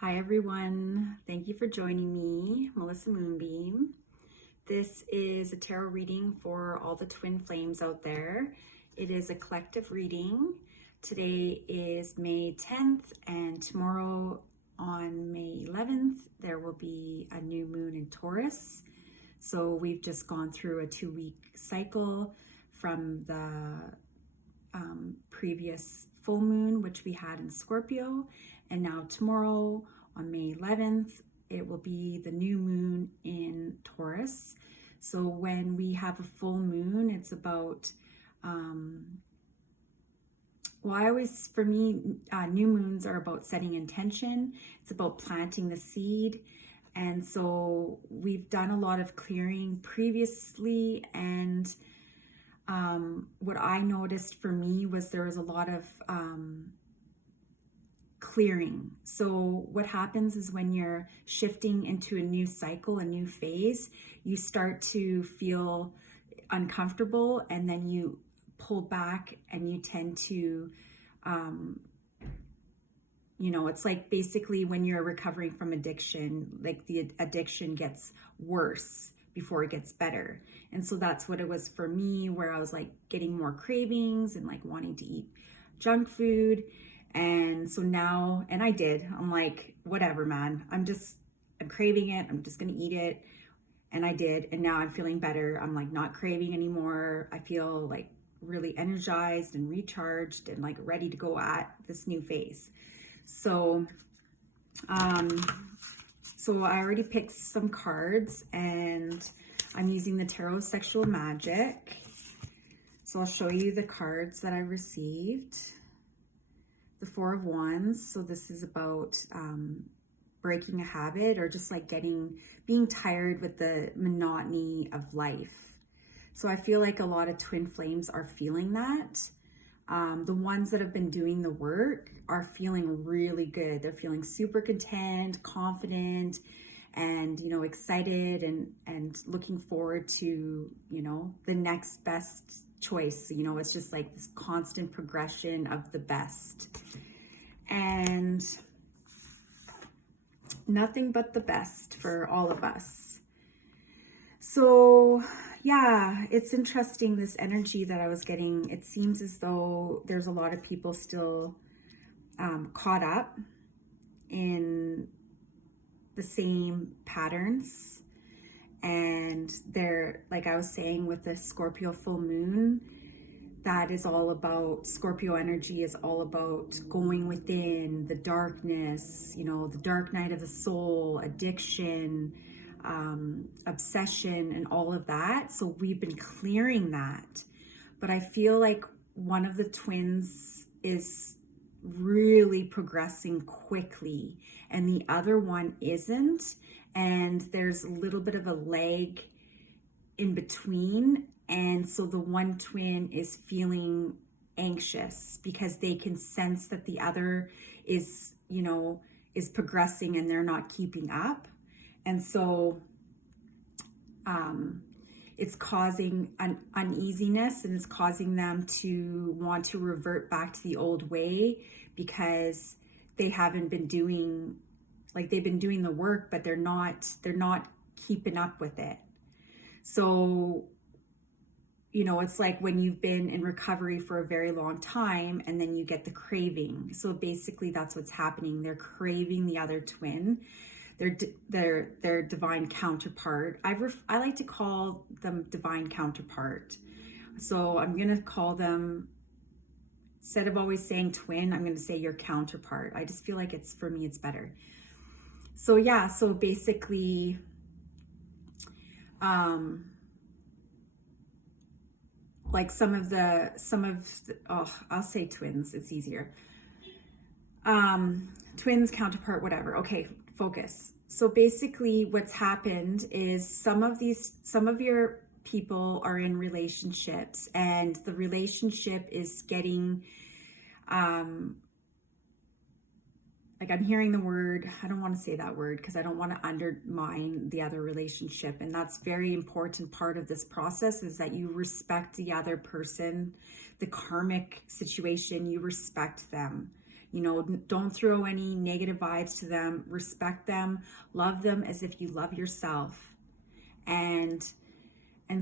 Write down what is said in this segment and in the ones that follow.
Hi everyone, thank you for joining me, Melissa Moonbeam. This is a tarot reading for all the twin flames out there. It is a collective reading. Today is May 10th and tomorrow on May 11th there will be a new moon in Taurus. So we've just gone through a 2-week cycle from the previous full moon, which we had in Scorpio, and now tomorrow on May 11th, it will be the new moon in Taurus. So when we have a full moon, it's about, for me, new moons are about setting intention. It's about planting the seed. And so we've done a lot of clearing previously, and what I noticed for me was there was a lot of clearing. So what happens is when you're shifting into a new cycle, a new phase, you start to feel uncomfortable, and then you pull back and you tend to, it's like basically when you're recovering from addiction, like the addiction gets worse before it gets better. And so that's what it was for me, where I was like getting more cravings and like wanting to eat junk food. And so now, and I'm like, whatever, man, I'm craving it. I'm just going to eat it. And I did. And now I'm feeling better. I'm like not craving anymore. I feel like really energized and recharged and like ready to go at this new phase. So, So I already picked some cards, and I'm using the Tarot Sexual Magic. So I'll show you the cards that I received. The Four of Wands. So this is about breaking a habit, or just like being tired with the monotony of life. So I feel like a lot of twin flames are feeling that. The ones that have been doing the work are feeling really good. They're feeling super content, confident, and, excited and looking forward to, the next best choice. It's just like this constant progression of the best. And nothing but the best for all of us. So yeah, it's interesting, this energy that I was getting. It seems as though there's a lot of people still caught up in the same patterns. And they're, like I was saying with the Scorpio full moon, that is all about, Scorpio energy is all about going within the darkness, the dark night of the soul, addiction, obsession, and all of that. So we've been clearing that. But I feel like one of the twins is really progressing quickly and the other one isn't. And there's a little bit of a lag in between. And so the one twin is feeling anxious because they can sense that the other is progressing and they're not keeping up. And so it's causing an uneasiness, and it's causing them to want to revert back to the old way because they haven't been doing, like, they've been doing the work, but they're not keeping up with it. So, it's like when you've been in recovery for a very long time and then you get the craving. So basically that's what's happening. They're craving the other twin, their divine counterpart. I like to call them divine counterpart. So I'm going to call them, instead of always saying twin, I'm going to say your counterpart. I just feel like for me, it's better. So yeah, so basically, like I'll say twins, it's easier. Twins, counterpart, whatever. Okay, focus. So basically what's happened is some of your people are in relationships, and the relationship is getting, like, I'm hearing the word, I don't want to say that word because I don't want to undermine the other relationship. And that's very important part of this process, is that you respect the other person, the karmic situation, you respect them. You know, don't throw any negative vibes to them. Respect them, love them as if you love yourself. And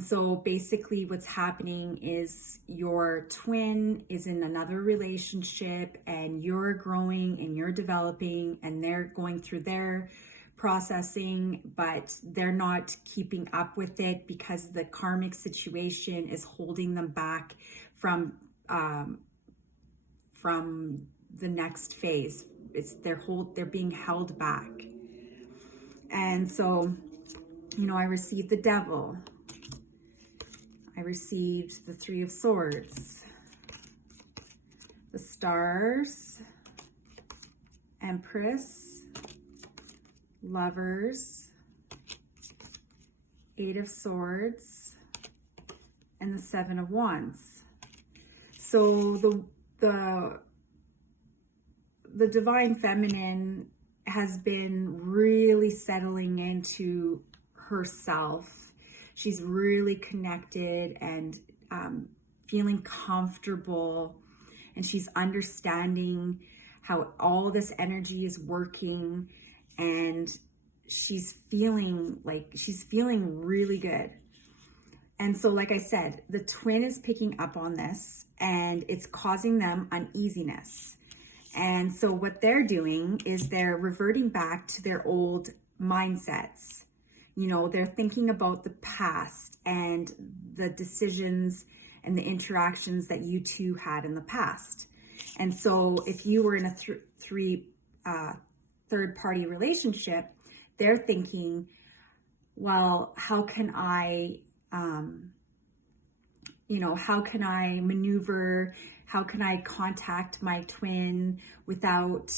so basically what's happening is your twin is in another relationship, and you're growing and you're developing, and they're going through their processing, but they're not keeping up with it because the karmic situation is holding them back from the next phase. They're being held back. And so, you know, I received the Devil. I received the Three of Swords, the Stars, Empress, Lovers, Eight of Swords, and the Seven of Wands. So the Divine Feminine has been really settling into herself. She's really connected and feeling comfortable, and she's understanding how all this energy is working, and she's feeling really good. And so, like I said, the twin is picking up on this, and it's causing them uneasiness. And so what they're doing is they're reverting back to their old mindsets. You know, they're thinking about the past and the decisions and the interactions that you two had in the past. And so if you were in a third-party relationship, they're thinking, well, how can I maneuver? How can I contact my twin without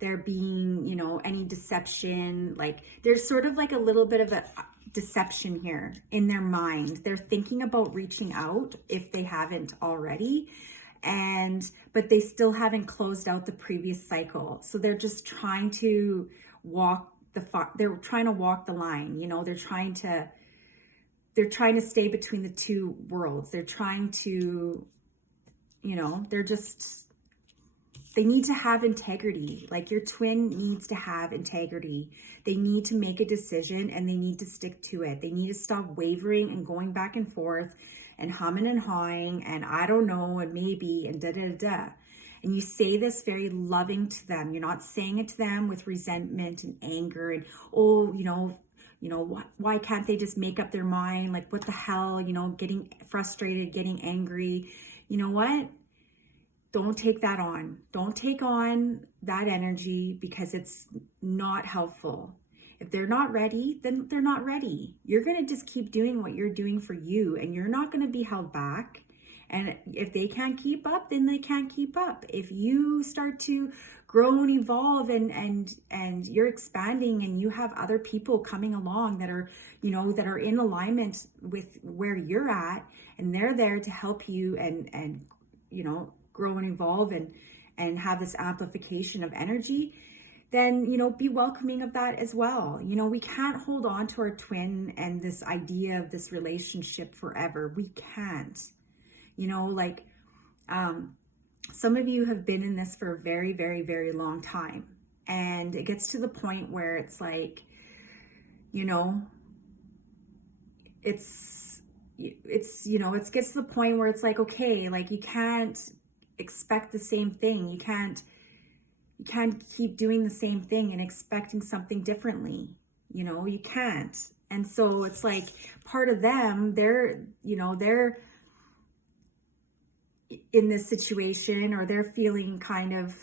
there being, you know, any deception? Like, there's sort of like a little bit of a deception here in their mind. They're thinking about reaching out if they haven't already, but they still haven't closed out the previous cycle. So they're just trying to walk the line. You know, they're trying to stay between the two worlds. They're trying to, you know, they need to have integrity. Like, your twin needs to have integrity. They need to make a decision, and they need to stick to it. They need to stop wavering and going back and forth and humming and hawing and I don't know and maybe and da-da-da. And you say this very loving to them. You're not saying it to them with resentment and anger and, oh, you know, why can't they just make up their mind? Like, what the hell, you know, getting frustrated, getting angry. You know what? Don't take that on. Don't take on that energy, because it's not helpful. If they're not ready, then they're not ready. You're going to just keep doing what you're doing for you, and you're not going to be held back. And if they can't keep up, then they can't keep up. If you start to grow and evolve and you're expanding, and you have other people coming along that are, you know, that are in alignment with where you're at, and they're there to help you and you know, grow and evolve and have this amplification of energy, then, you know, be welcoming of that as well. You know, we can't hold on to our twin and this idea of this relationship forever. We can't. You know, like, some of you have been in this for a very, very, very long time. And it gets to the point where it's like, you know, it gets to the point where it's like, okay, like, you can't expect the same thing. You can't keep doing the same thing and expecting something differently. You know, you can't. And so it's like, part of them, they're in this situation, or they're feeling kind of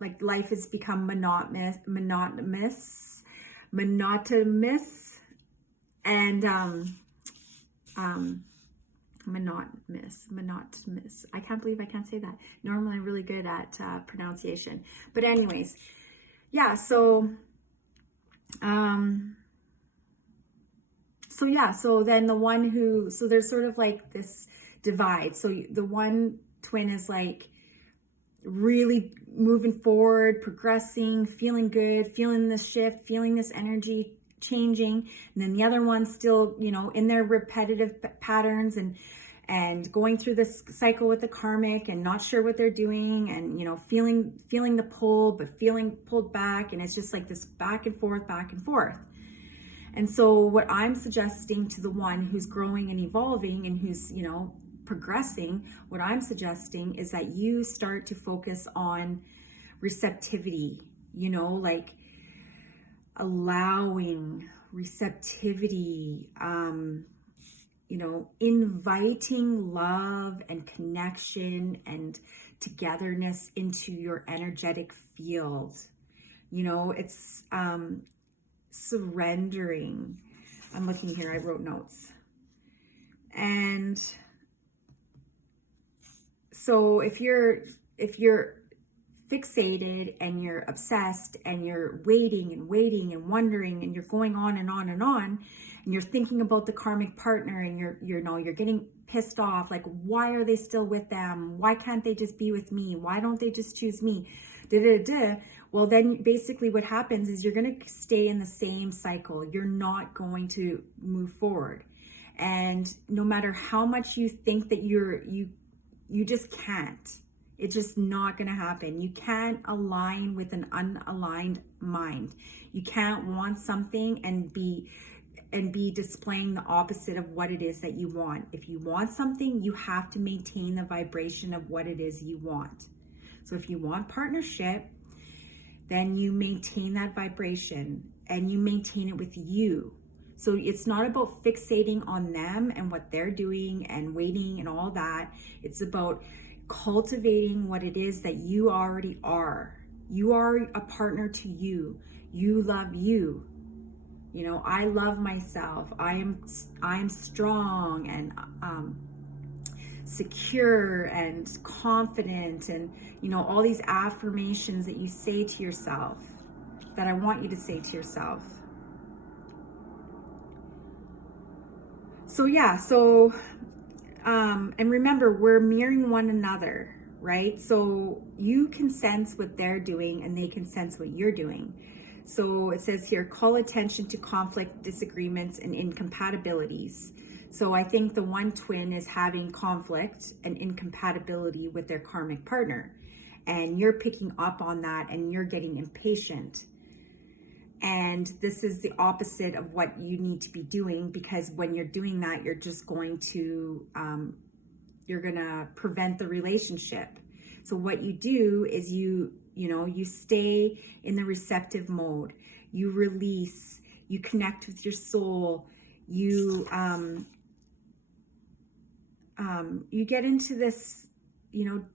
like life has become monotonous and monotonous. I can't believe I can't say that. Normally I'm really good at pronunciation. But anyways, yeah, so then so there's sort of like this divide. So the one twin is like really moving forward, progressing, feeling good, feeling the shift, feeling this energy changing. And then the other one's still, you know, in their repetitive patterns and going through this cycle with the karmic and not sure what they're doing, and feeling the pull but feeling pulled back, and it's just like this back and forth, back and forth. And so what I'm suggesting to the one who's growing and evolving and who's progressing, what I'm suggesting is that you start to focus on receptivity, like allowing receptivity, inviting love and connection and togetherness into your energetic field. It's surrendering. I'm looking here, I wrote notes. And so if you're fixated and you're obsessed and you're waiting and wondering, and you're going on and on and on, and you're thinking about the karmic partner, and you're getting pissed off, like, why are they still with them? Why can't they just be with me? Why don't they just choose me? Well, then basically what happens is you're going to stay in the same cycle. You're not going to move forward. And no matter how much you think that you just can't. It's just not going to happen. You can't align with an unaligned mind. You can't want something and be displaying the opposite of what it is that you want. If you want something, you have to maintain the vibration of what it is you want. So if you want partnership, then you maintain that vibration, and you maintain it with you. So it's not about fixating on them and what they're doing and waiting and all that. It's about cultivating what it is that you already are. You are a partner to you. You love you. I love myself. I am strong and secure and confident, and all these affirmations that you say to yourself, that I want you to say to yourself. And remember, we're mirroring one another, right? So you can sense what they're doing and they can sense what you're doing. So it says here, call attention to conflict, disagreements, and incompatibilities. So I think the one twin is having conflict and incompatibility with their karmic partner. And you're picking up on that and you're getting impatient. And this is the opposite of what you need to be doing, because when you're doing that, you're just going to, you're going to prevent the relationship. So what you do is you stay in the receptive mode, you release, you connect with your soul, you get into this,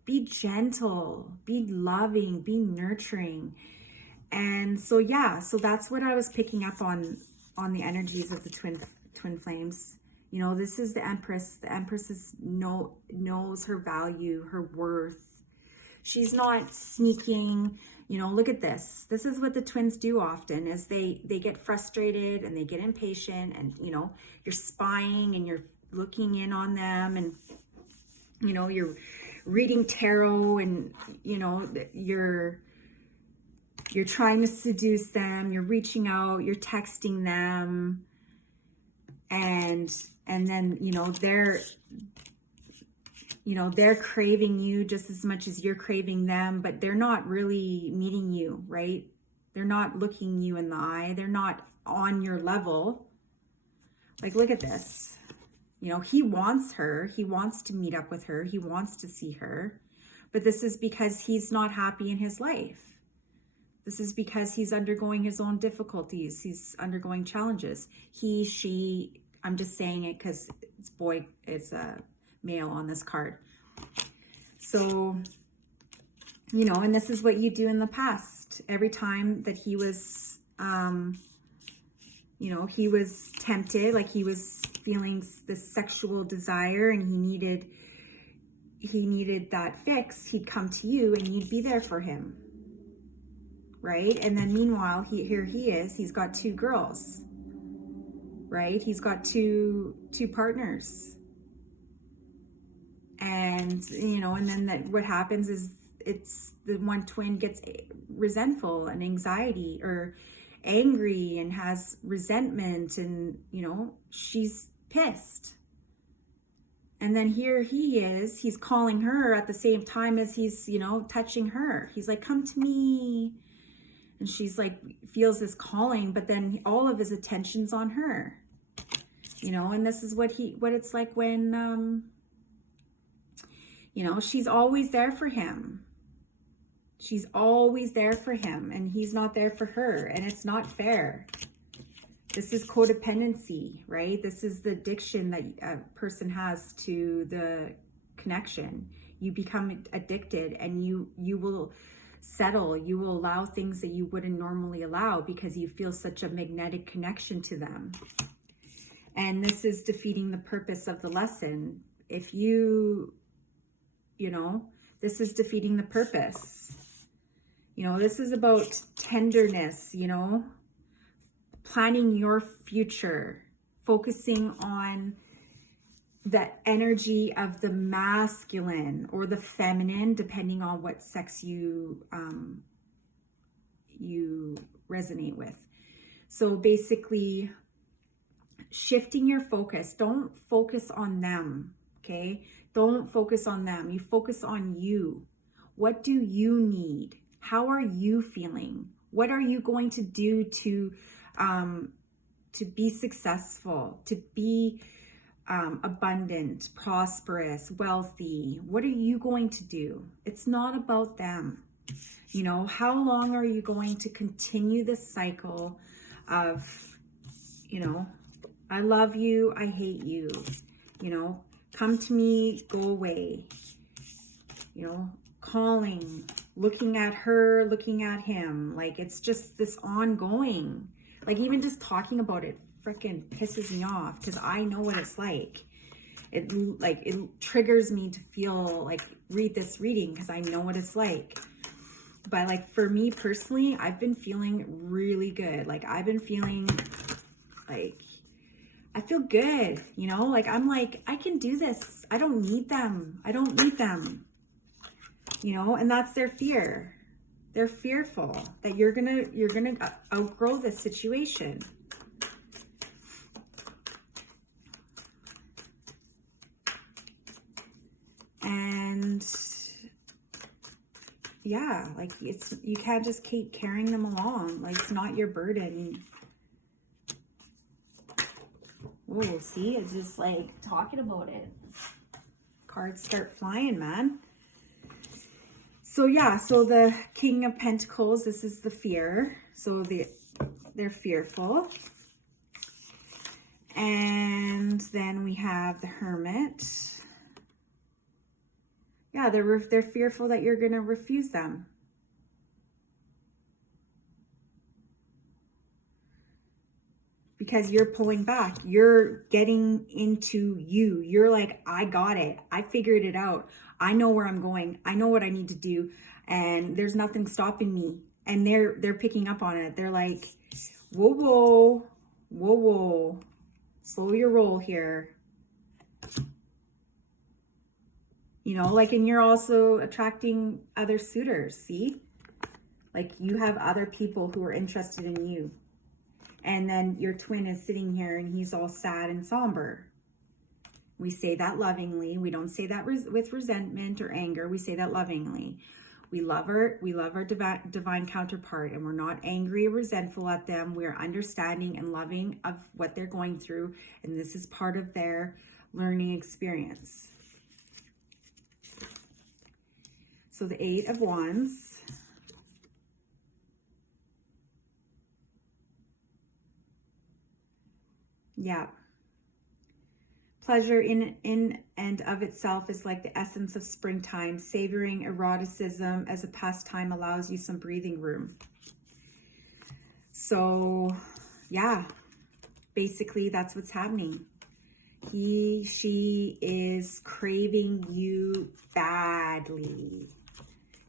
be gentle, be loving, be nurturing. And so that's what I was picking up on the energies of the twin flames. This is the Empress. The Empress knows her value, her worth. She's not sneaking. Look at this. This is what the twins do often, is they get frustrated and they get impatient, and you're spying and you're looking in on them, and you're reading tarot, and you're trying to seduce them, you're reaching out, you're texting them, and then they're craving you just as much as you're craving them, but they're not really meeting you, right? They're not looking you in the eye. They're not on your level. Like, look at this. He wants her. He wants to meet up with her. He wants to see her. But this is because he's not happy in his life. This is because he's undergoing his own difficulties. He's undergoing challenges. He, she, I'm just saying it because it's a male on this card. So, and this is what you do in the past. Every time that he was, he was tempted, like he was feeling this sexual desire and he needed that fix, he'd come to you and you'd be there for him. Right? And then meanwhile, here he is, he's got two girls, right? He's got two partners. And, and then what happens is it's the one twin gets resentful and anxiety or angry and has resentment, and, she's pissed. And then here he is, he's calling her at the same time as he's, you know, touching her. He's like, come to me. And she's like, feels this calling, but then all of his attention's on her, you know. And this is what it's like when, you know, she's always there for him. She's always there for him, and he's not there for her, and it's not fair. This is codependency, right? This is the addiction that a person has to the connection. You become addicted, and you will settle. You will allow things that you wouldn't normally allow because you feel such a magnetic connection to them. And this is defeating the purpose of the lesson. If you know, this is defeating the purpose. You know, this is about tenderness, you know, planning your future, focusing on the energy of the masculine or the feminine, depending on what sex you resonate with. So basically, shifting your focus. Don't focus on them, okay? Don't focus on them. You focus on you. What do you need? How are you feeling? What are you going to do to be successful, to be abundant, prosperous, wealthy? What are you going to do? It's not about them. You know, how long are you going to continue this cycle of, you know, I love you, I hate you, you know, come to me, go away, you know, calling, looking at her, looking at him. Like, it's just this ongoing, like, even just talking about it freaking pisses me off because I know what it's like. It triggers me to feel like read this reading because I know what it's like. But like, for me personally, I've been feeling really good. Like, I've been feeling like, I feel good, you know, like, I'm like, I can do this. I don't need them. I don't need them, you know. And that's their fear. They're fearful that you're gonna outgrow this situation. And yeah, like, you can't just keep carrying them along. Like, it's not your burden. Oh, see, it's just like talking about it. Cards start flying, man. So yeah, so the King of Pentacles, this is the fear. So they're fearful. And then we have the Hermit. Yeah, they're fearful that you're going to refuse them. Because you're pulling back. You're getting into you. You're like, I got it. I figured it out. I know where I'm going. I know what I need to do. And there's nothing stopping me. And they're picking up on it. They're like, whoa, whoa, whoa, whoa. Slow your roll here. You know, like, and you're also attracting other suitors, see? Like, you have other people who are interested in you. And then your twin is sitting here and he's all sad and somber. We say that lovingly. We don't say that with resentment or anger. We say that lovingly. We love our divine counterpart, and we're not angry or resentful at them. We're understanding and loving of what they're going through. And this is part of their learning experience. So the Eight of Wands. Yeah. Pleasure in and of itself is like the essence of springtime. Savoring eroticism as a pastime allows you some breathing room. So, yeah, basically that's what's happening. She is craving you badly.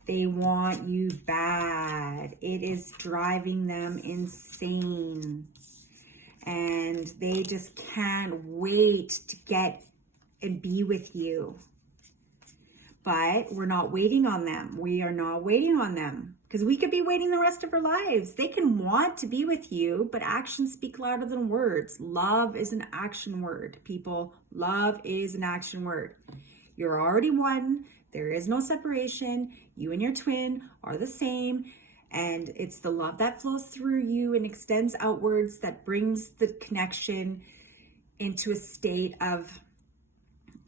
They want you bad. It is driving them insane. And they just can't wait to get and be with you. But we're not waiting on them. We are not waiting on them. Because we could be waiting the rest of our lives. They can want to be with you, but actions speak louder than words. Love is an action word, people. Love is an action word. You're already one. There is no separation. You and your twin are the same. And it's the love that flows through you and extends outwards that brings the connection into a state of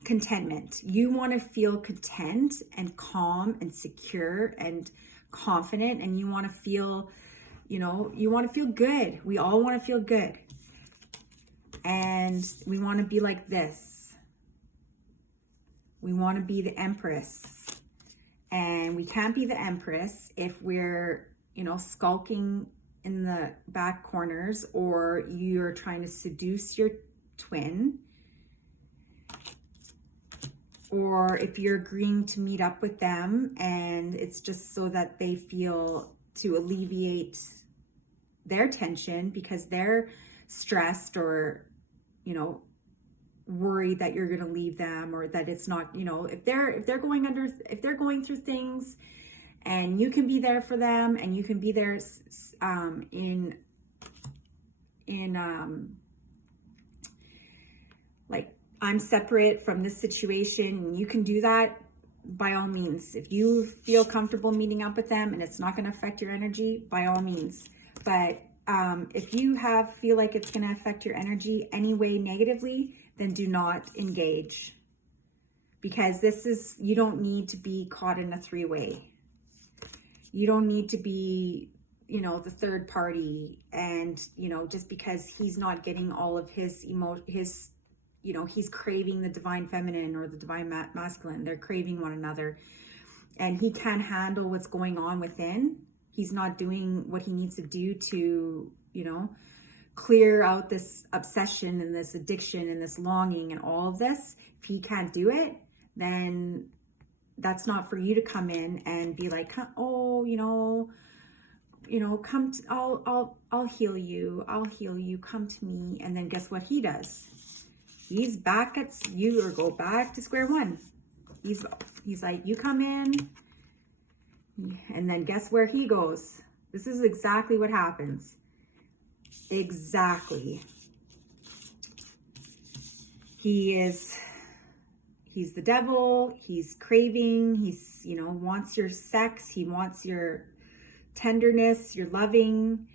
contentment. You want to feel content and calm and secure and confident, and you want to feel, you want to feel good. We all want to feel good. And we want to be like this. We want to be the Empress. And we can't be the Empress if we're, skulking in the back corners, or you're trying to seduce your twin, or if you're agreeing to meet up with them and it's just so that they feel to alleviate their tension because they're stressed or, worried that you're going to leave them, or that it's not, if they're going through things, and you can be there for them, and you can be there like, I'm separate from this situation, and you can do that, by all means. If you feel comfortable meeting up with them and it's not going to affect your energy, by all means. But if you feel like it's going to affect your energy anyway negatively, then do not engage, because you don't need to be caught in a three-way. You don't need to be, the third party, and, just because he's not getting all of his he's craving the divine feminine or the divine masculine. They're craving one another, and he can't handle what's going on within. He's not doing what he needs to do to, clear out this obsession and this addiction and this longing and all of this. If he can't do it, then that's not for you to come in and be like, oh, come to, I'll heal you. I'll heal you. Come to me. And then guess what he does? He's back at you, or go back to square one. He's like, you come in, and then guess where he goes? This is exactly what happens. Exactly. He's the devil. He's craving. He's, wants your sex. He wants your tenderness, your loving,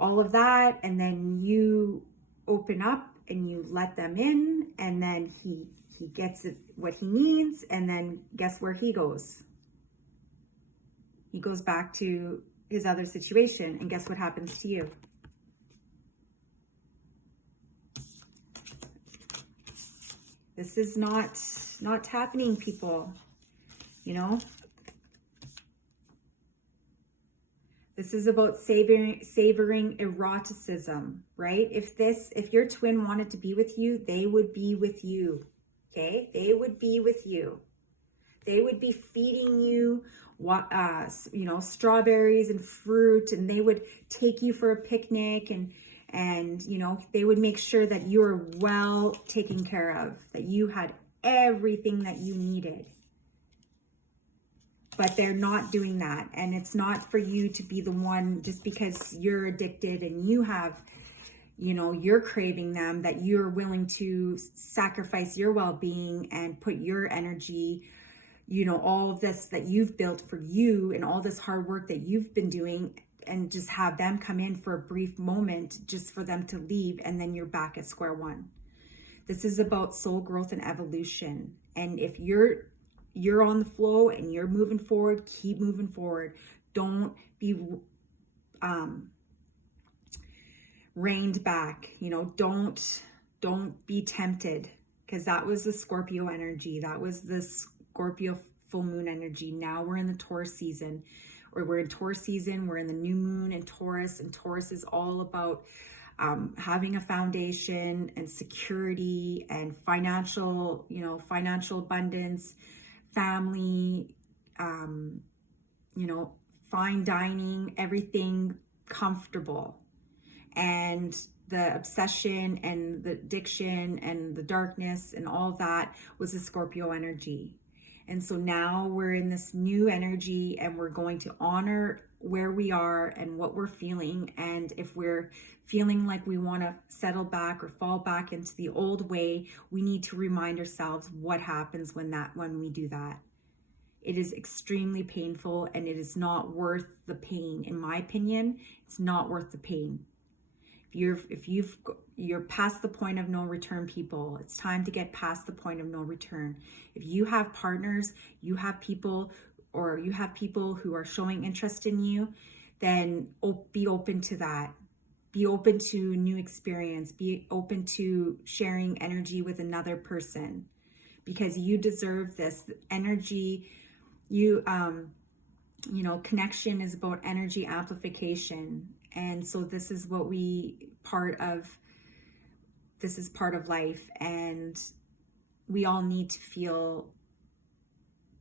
all of that. And then you open up and you let them in, and then he gets what he needs. And then guess where he goes? He goes back to his other situation, and guess what happens to you? This is not happening, people. This is about savoring eroticism, right? If your twin wanted to be with you, they would be with you. Okay? They would be with you. They would be feeding you strawberries and fruit, and they would take you for a picnic, and they would make sure that you were well taken care of, that you had everything that you needed. But they're not doing that. And it's not for you to be the one, just because you're addicted and you have, you're craving them, that you're willing to sacrifice your well-being and put your energy, all of this that you've built for you and all this hard work that you've been doing, and just have them come in for a brief moment just for them to leave, and then you're back at square one. This is about soul growth and evolution. And if you're on the flow and you're moving forward, keep moving forward. Don't be reined back. Don't be tempted, because that was the Scorpio energy. That was the Scorpio full moon energy. Now we're in the Taurus season. Or we're in Taurus season, we're in the new moon in Taurus, and Taurus is all about having a foundation and security and financial abundance, family, fine dining, everything comfortable. And the obsession and the addiction and the darkness and all that was the Scorpio energy. And so now we're in this new energy, and we're going to honor where we are and what we're feeling. And if we're feeling like we want to settle back or fall back into the old way, we need to remind ourselves what happens when we do that. It is extremely painful, and it is not worth the pain. In my opinion, it's not worth the pain. You're past the point of no return, people. It's time to get past the point of no return. If you have partners, you have people who are showing interest in you, then be open to that. Be open to new experience. Be open to sharing energy with another person, because you deserve this energy. Connection is about energy amplification. And so this is part of life. And we all need to feel,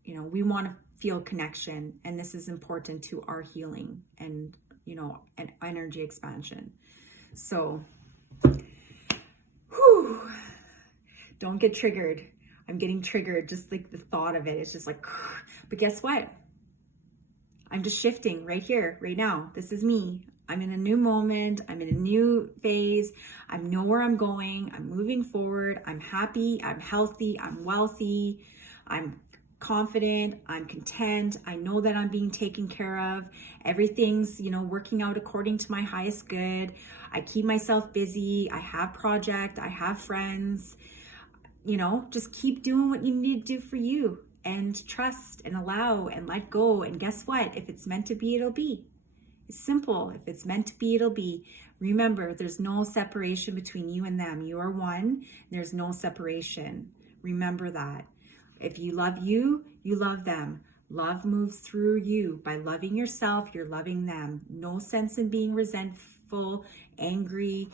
we want to feel connection. And this is important to our healing and energy expansion. So, don't get triggered. I'm getting triggered, just like the thought of it. It's just like, but guess what? I'm just shifting right here, right now. This is me. I'm in a new moment. I'm in a new phase. I know where I'm going. I'm moving forward. I'm happy. I'm healthy. I'm wealthy. I'm confident. I'm content. I know that I'm being taken care of. Everything's, working out according to my highest good. I keep myself busy. I have projects. I have friends. Just keep doing what you need to do for you, and trust and allow and let go. And guess what? If it's meant to be, it'll be. It's simple. If it's meant to be, it'll be. Remember, there's no separation between you and them. You are one. There's no separation. Remember that. If you love you, you love them. Love moves through you. By loving yourself, you're loving them. No sense in being resentful, angry,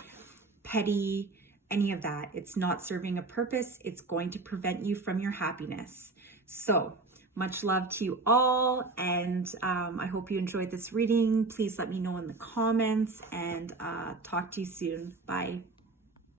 petty, any of that. It's not serving a purpose. It's going to prevent you from your happiness. So much love to you all. And I hope you enjoyed this reading. Please let me know in the comments, and talk to you soon. Bye.